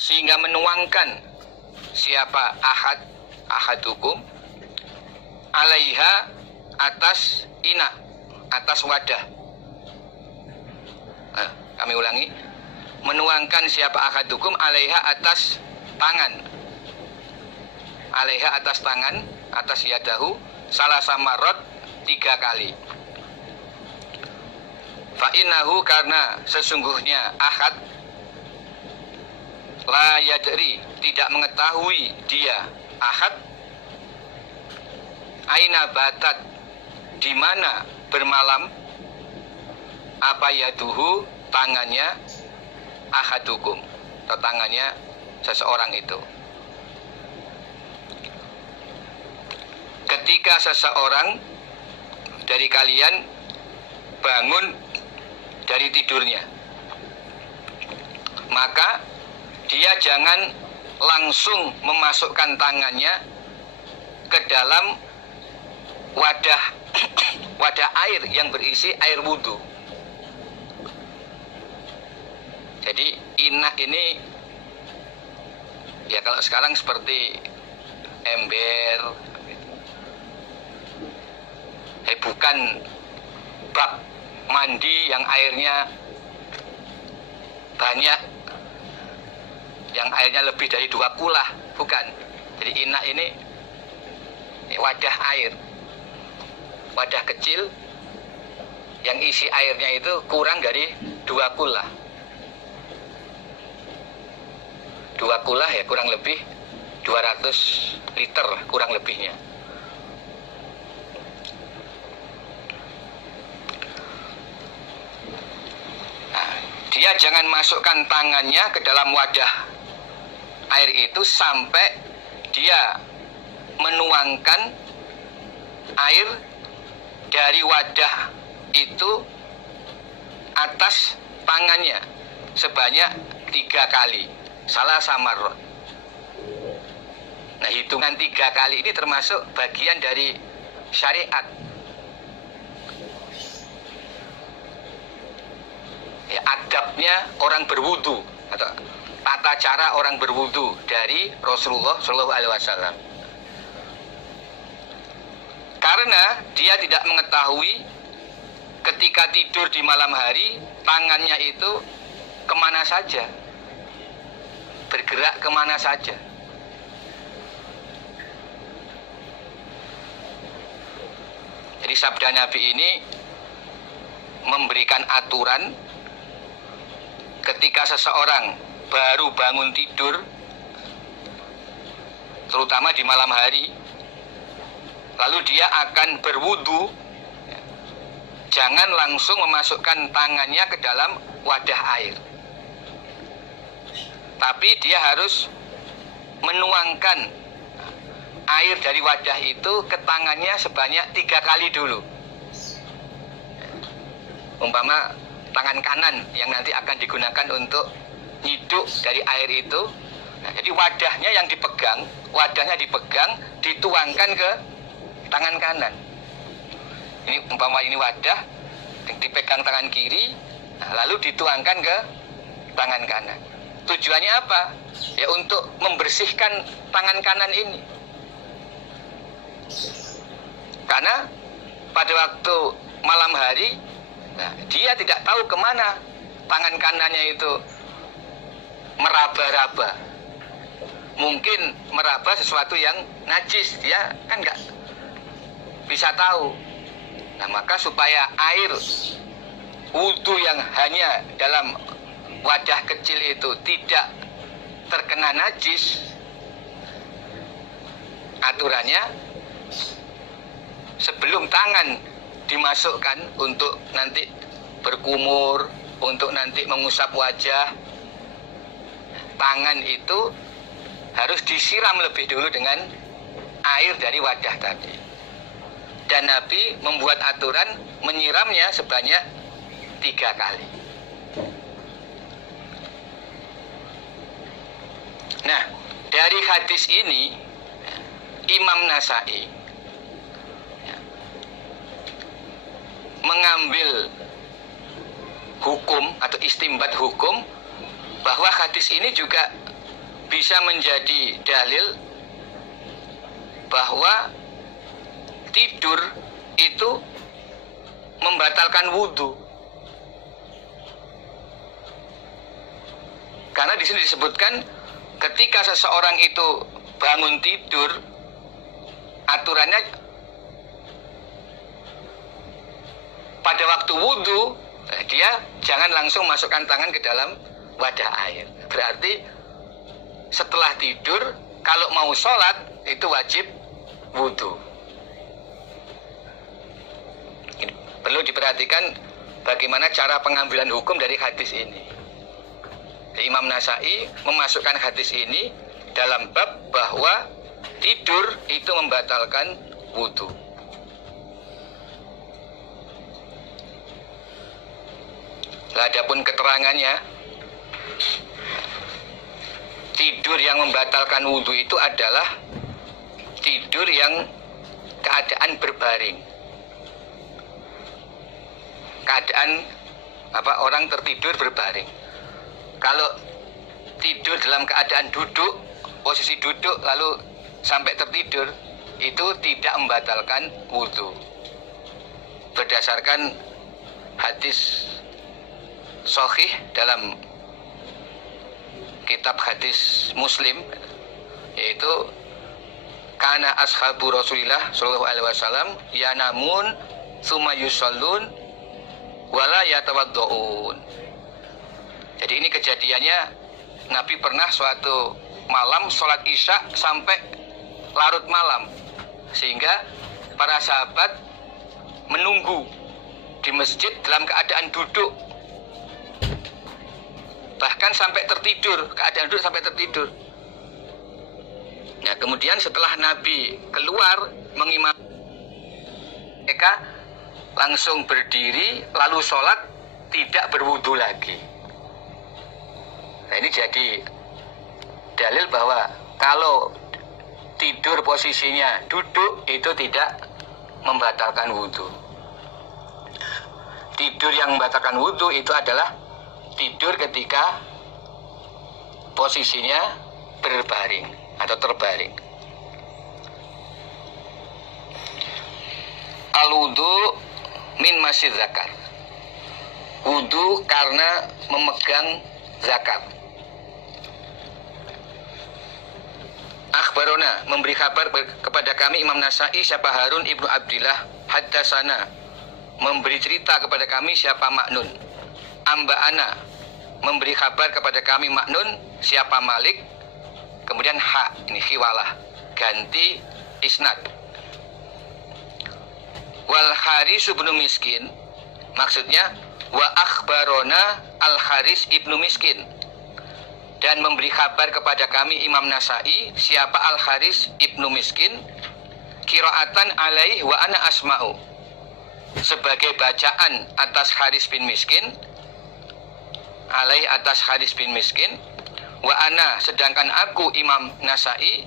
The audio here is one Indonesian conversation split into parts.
sehingga menuangkan siapa ahadukum alaiha atas atas wadah. Kami ulangi, menuangkan siapa ahadukum alaiha atas tangan, alaiha atas tangan, atas yadahu salasa marot 3 kali. Fa'innahu, karena sesungguhnya ahad la yadri, tidak mengetahui dia ahad aina batat, di mana bermalam apa yaduhu, tangannya ahadukum, atau tangannya seseorang itu. Ketika seseorang dari kalian bangun dari tidurnya, maka dia jangan langsung memasukkan tangannya ke dalam wadah air yang berisi air wudhu. Jadi inak ini ya kalau sekarang seperti ember, bukan bak mandi yang airnya banyak, yang airnya lebih dari 2 kulah, bukan. Jadi inak ini wadah air, wadah kecil yang isi airnya itu kurang dari 2 kulah. 2 kulah ya kurang lebih 200 liter kurang lebihnya. Nah, dia jangan masukkan tangannya ke dalam wadah air itu sampai dia menuangkan air dari wadah itu atas tangannya sebanyak 3 kali, salah samarot. Nah, hitungan 3 kali ini termasuk bagian dari syariat. Ya, adabnya orang berwudu atau tata cara orang berwudu dari Rasulullah Shallallahu Alaihi Wasallam. Karena dia tidak mengetahui ketika tidur di malam hari tangannya itu kemana saja, bergerak kemana saja. Jadi sabda Nabi ini memberikan aturan ketika seseorang baru bangun tidur, terutama di malam hari, lalu dia akan berwudu, jangan langsung memasukkan tangannya ke dalam wadah air, tapi dia harus menuangkan air dari wadah itu ke tangannya sebanyak 3 kali dulu. Umpama tangan kanan yang nanti akan digunakan untuk nyiduk dari air itu. Nah, jadi wadahnya dipegang, dituangkan ke tangan kanan. Ini umpama ini wadah yang dipegang tangan kiri, nah, lalu dituangkan ke tangan kanan. Tujuannya apa? Ya untuk membersihkan tangan kanan ini. Karena pada waktu malam hari, nah, dia tidak tahu kemana tangan kanannya itu meraba-raba. Mungkin meraba sesuatu yang najis, dia kan nggak bisa tahu. Nah, maka supaya air wudhu yang hanya dalam wadah kecil itu tidak terkena najis, aturannya sebelum tangan dimasukkan untuk nanti berkumur, untuk nanti mengusap wajah, tangan itu harus disiram lebih dulu dengan air dari wadah tadi. Dan Nabi membuat aturan menyiramnya sebanyak 3 kali. Nah, dari hadis ini Imam Nasai mengambil hukum atau istimbat hukum bahwa hadis ini juga bisa menjadi dalil bahwa tidur itu membatalkan wudhu. Karena di sini disebutkan ketika seseorang itu bangun tidur, aturannya pada waktu wudhu dia jangan langsung masukkan tangan ke dalam wadah air. Berarti setelah tidur kalau mau sholat itu wajib wudhu. Ini perlu diperhatikan bagaimana cara pengambilan hukum dari hadis ini. Imam Nasai memasukkan hadis ini dalam bab bahwa tidur itu membatalkan wudhu. Adapun keterangannya, tidur yang membatalkan wudhu itu adalah tidur yang keadaan berbaring. Keadaan orang tertidur berbaring. Kalau tidur dalam keadaan duduk, posisi duduk lalu sampai tertidur, itu tidak membatalkan wudhu. Berdasarkan hadis sahih dalam kitab hadis Muslim, yaitu kana ashabu Rasulillah sallallahu alaihi wasallam yanamun tsumma yusallun wala yatawaddaun. Jadi ini kejadiannya, Nabi pernah suatu malam sholat isya sampai larut malam, sehingga para sahabat menunggu di masjid dalam keadaan duduk, bahkan sampai tertidur, keadaan duduk sampai tertidur. Nah, kemudian setelah Nabi keluar mengimami, mereka langsung berdiri lalu sholat, tidak berwudu lagi. Nah, ini jadi dalil bahwa kalau tidur posisinya duduk itu tidak membatalkan wudhu. Tidur yang membatalkan wudhu itu adalah tidur ketika posisinya berbaring atau terbaring. Al-wudhu min masjid zakar. Wudhu karena memegang zakat. Akhbarona, memberi kabar kepada kami Imam Nasai siapa Harun ibnu Abdillah, haddatsana, memberi cerita kepada kami siapa Ma'nun. Amba'ana, memberi kabar kepada kami Ma'nun siapa Malik. Kemudian ini khiwalah, ganti isnad. Wal Haris ibnu Miskin, maksudnya wa akhbarona Al Haris ibnu Miskin, dan memberi kabar kepada kami Imam Nasai siapa Al Haris ibnu Miskin, qiraatan alaih wa ana asma'u, sebagai bacaan atas Haris bin Miskin, alaih atas Haris bin Miskin, wa ana sedangkan aku Imam Nasai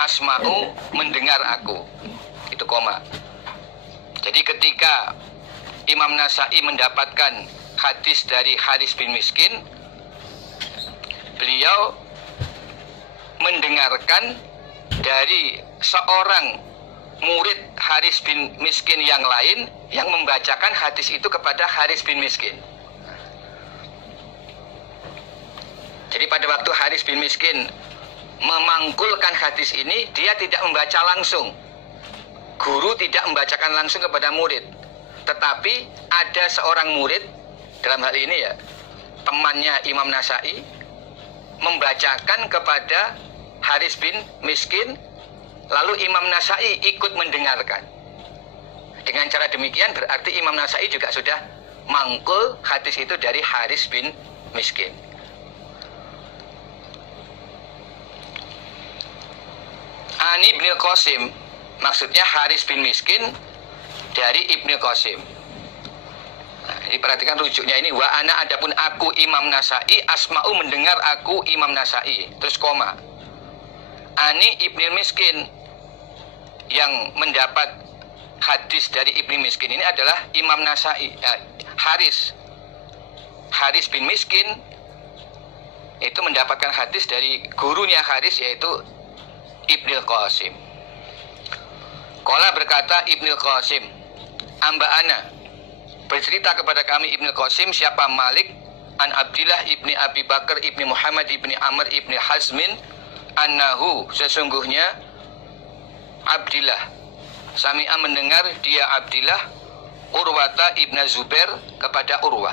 asma'u mendengar aku. Itu koma. Jadi ketika Imam Nasai mendapatkan hadis dari Haris bin Miskin, beliau mendengarkan dari seorang murid Haris bin Miskin yang lain yang membacakan hadis itu kepada Haris bin Miskin. Jadi pada waktu Haris bin Miskin memangkulkan hadis ini, dia tidak membaca langsung. Guru tidak membacakan langsung kepada murid, tetapi ada seorang murid, dalam hal ini ya temannya Imam Nasai, membacakan kepada Haris bin Miskin, lalu Imam Nasai ikut mendengarkan. Dengan cara demikian berarti Imam Nasai juga sudah mangkul hadis itu dari Haris bin Miskin. Ani bin Qasim, maksudnya Haris bin Miskin dari Ibnu Qasim. Nah, ini perhatikan rujuknya ini, wa ana adapun aku Imam Nasai asma'u mendengar aku Imam Nasai, terus koma. Ani Ibnu Miskin, yang mendapat hadis dari Ibnu Miskin ini adalah Imam Nasai, Haris bin Miskin itu mendapatkan hadis dari gurunya Haris, yaitu Ibnul Qasim. Qala berkata Ibnul Qasim, amba'ana, bercerita kepada kami Ibnul Qasim, siapa Malik, an Abdillah ibni Abi Bakar ibni Muhammad ibni Amr ibni Hazmin, annahu, sesungguhnya Abdillah, sami'a mendengar dia Abdillah, Urwata ibn Zubair kepada Urwah.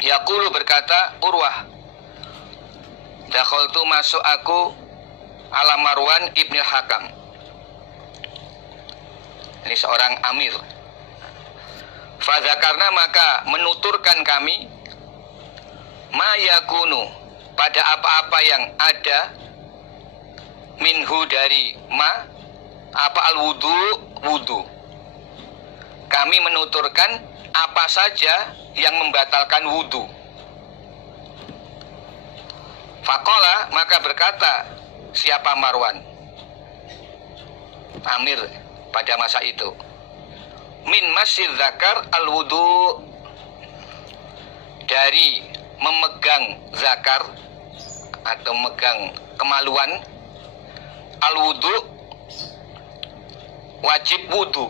Yaqulu berkata Urwah, dakhaltu masuk aku ala Marwan ibn Hakam. Ini seorang amir. Fadzakarna, maka menuturkan kami, ma yakunu, pada apa-apa yang ada, minhu dari ma, apa wudu. Kami menuturkan apa saja yang membatalkan wudu. Faqala, maka berkata siapa Marwan, amir pada masa itu, min masjid zakar al wudu, dari memegang zakar atau memegang kemaluan, al wudu, wajib wudu.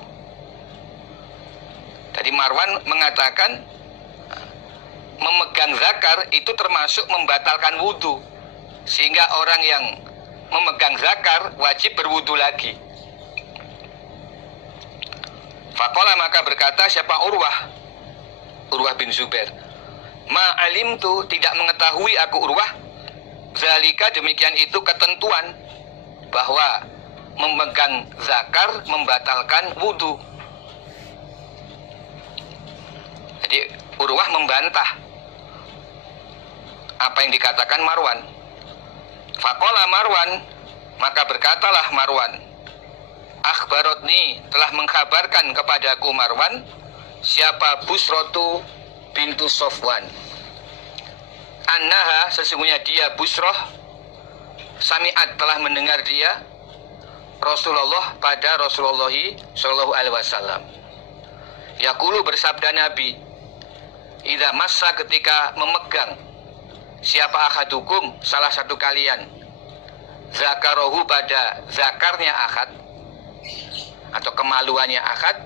Jadi Marwan mengatakan memegang zakar itu termasuk membatalkan wudu, sehingga orang yang memegang zakar wajib berwudu lagi. Faqala, maka berkata siapa Urwah bin Zubair, ma alimtu, tidak mengetahui aku Urwah, zalika, demikian itu ketentuan bahwa memegang zakar membatalkan wudu. Jadi Urwah membantah apa yang dikatakan Marwan. Faqala Marwan, maka berkatalah Marwan, akhbarotni, telah mengkabarkan kepadaku Marwan, siapa Busrotu bintu Sofwan, annaha, sesungguhnya dia Busroh, sami'at, telah mendengar dia Rasulullah, pada Rasulullah Shallallahu Alaihi Wasallam, yaqulu, bersabda Nabi, idza massa, ketika memegang siapa ahadukum, salah satu kalian, zakarohu, pada zakarnya ahad atau kemaluannya ahad,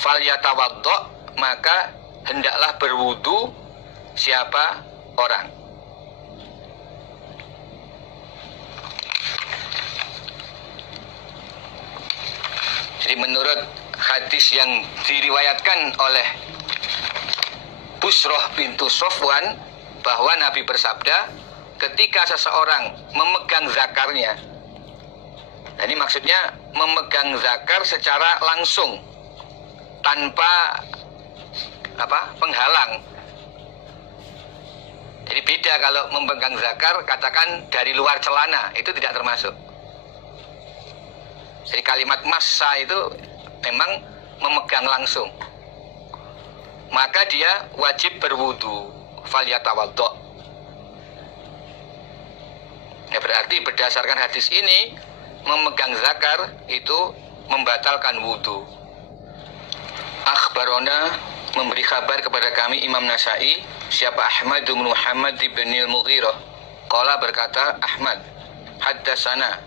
falyatawaddo, maka hendaklah berwudu siapa orang. Jadi menurut hadis yang diriwayatkan oleh Busroh bintu Sofwan, bahwa Nabi bersabda, ketika seseorang memegang zakarnya, nah ini maksudnya memegang zakar secara langsung tanpa penghalang. Jadi beda kalau memegang zakar, katakan dari luar celana, itu tidak termasuk. Jadi kalimat massa itu memang memegang langsung, maka dia wajib berwudu, falyatawaddo. Ya, berarti berdasarkan hadis ini, memegang zakar itu membatalkan wudu. Akhbarona, memberi kabar kepada kami Imam Nasai, siapa Ahmad bin Muhammad bin al-Mughirah. Qala, berkata Ahmad, haddasana,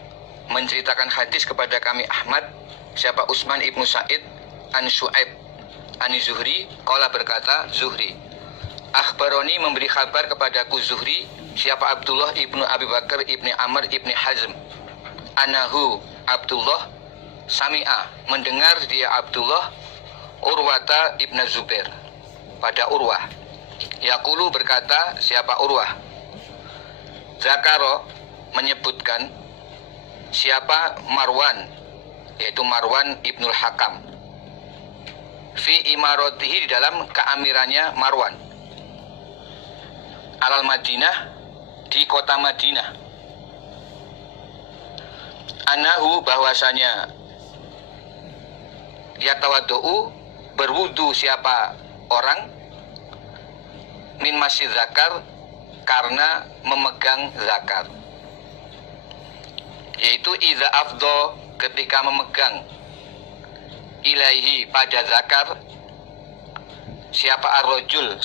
menceritakan hadis kepada kami Ahmad, siapa Utsman ibnu Sa'id, an Syu'aib, an Zuhri. Qala, berkata Zuhri, akhbaroni, memberi kabar kepadaku Zuhri, siapa Abdullah ibnu Abi Bakar ibni Amr ibni Hazm, anahu, Abdullah, sami'a, mendengar dia Abdullah, Urwata ibn Zubair, pada Urwah. Yaqulu, berkata siapa Urwah, zakaro, menyebutkan siapa Marwan, yaitu Marwan ibnul Hakam, fi imaratihi, di dalam keamirannya Marwan, alal Madinah, di kota Madinah, anahu, bahwasanya yatawaddu, berwudu siapa orang, min masjid zakar, karena memegang zakar, yaitu idza afdo, ketika memegang, ilaihi, pada zakar, siapa ar-rajul,